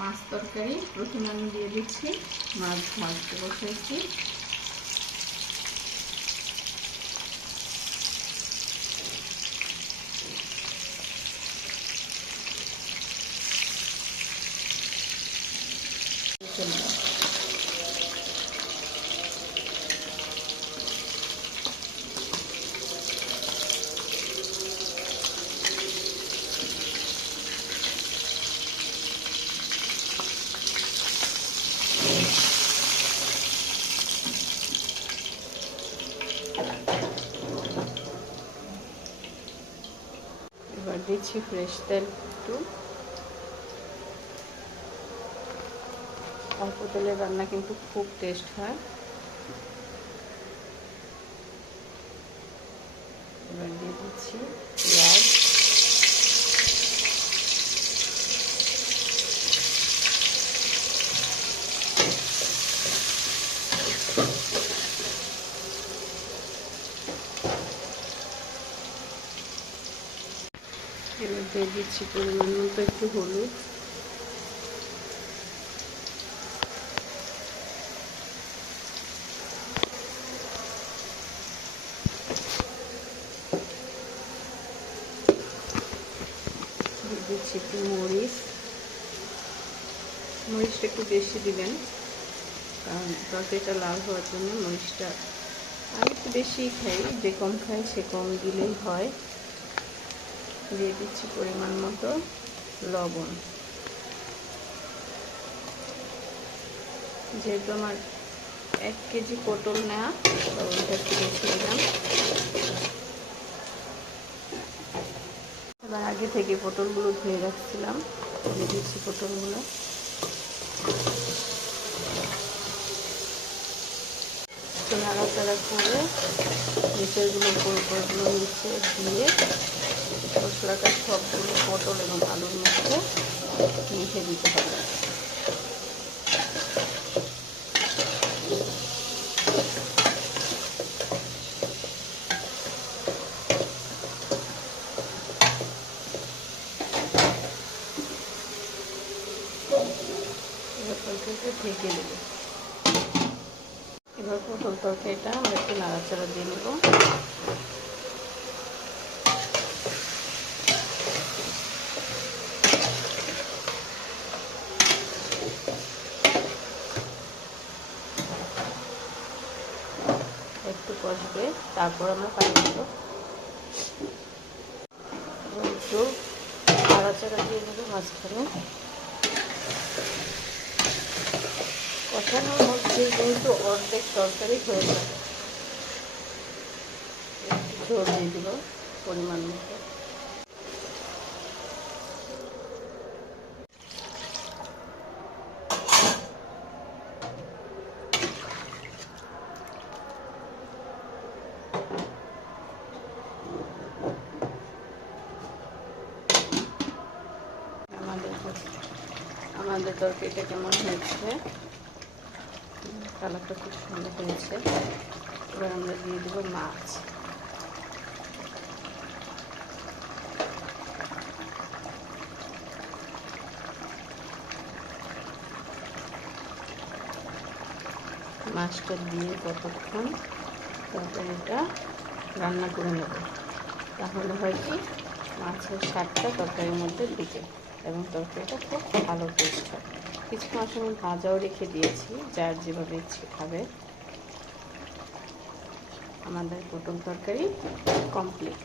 মাছ তরকারি। প্রথমে আমি দিয়ে দিচ্ছি মাছ ভাজতে বসাইছি। এবার দিচ্ছি ফ্রেশ তেল একটু। অল্প তেলে রান্না কিন্তু খুব টেস্ট হয়। এবার দিয়ে দিচ্ছি পেঁয়াজ, এবার দিয়ে দিচ্ছি পরিমাণ মতো একটু হলুদ, দিয়ে দিচ্ছি একটু মরিচটা একটু বেশি দিবেন, কারণ তরকারিটা লাল হওয়ার জন্য মরিচটা আমি একটু বেশিই খাই, যে কম খাই সে কম দিলেই হয়। দিয়ে দিচ্ছি পরিমাণ মতো লবণ। যেহেতু আমার 1 কেজি পটল নেওয়া, লবণটা একটু বেশি দিলাম। এবার আগে থেকে পটলগুলো ধুয়ে রাখছিলাম, দিয়ে দিচ্ছি পটলগুলো। নাড়াচাড়া করে নিচেরগুলো উপরগুলো নিচে দিয়ে মশলাটা সবগুলো পটল এবং আলুর মধ্যে মিশে দিতে হবে। এবার তরকারিটা ঢেকে দেবো। এবার পটল তরকারিটা আমরা একটু নাড়াচাড়া দিয়ে নেব। একটু কষবে, তারপর আমরা পানি দেব। একটু নাড়াচাড়া দিয়ে নেব মাঝখানে। কষানোর মধ্যে কিন্তু অর্ধেক তরকারি হয়ে যাবে। একটু ঝোল দিয়ে দেব পরিমাণ মতো। আমাদের তরকারিটা কেমন হয়েছে, কালারটা খুব সুন্দর হয়েছে। এবার আমরা দিয়ে দেবো মাছ। মাছটা দিয়ে কতক্ষণ তরকারিটা রান্না করে নেব, তাহলে হয় কি মাছের স্বাদটা তরকারির মধ্যে ঢুকে এবং তরকারিটা খুব ভালো টেস্ট হয়। কিছু মাছ আমি ভাজাও রেখে দিয়েছি, যার যেভাবে ইচ্ছে খাবে। আমাদের পটল তরকারি কমপ্লিট।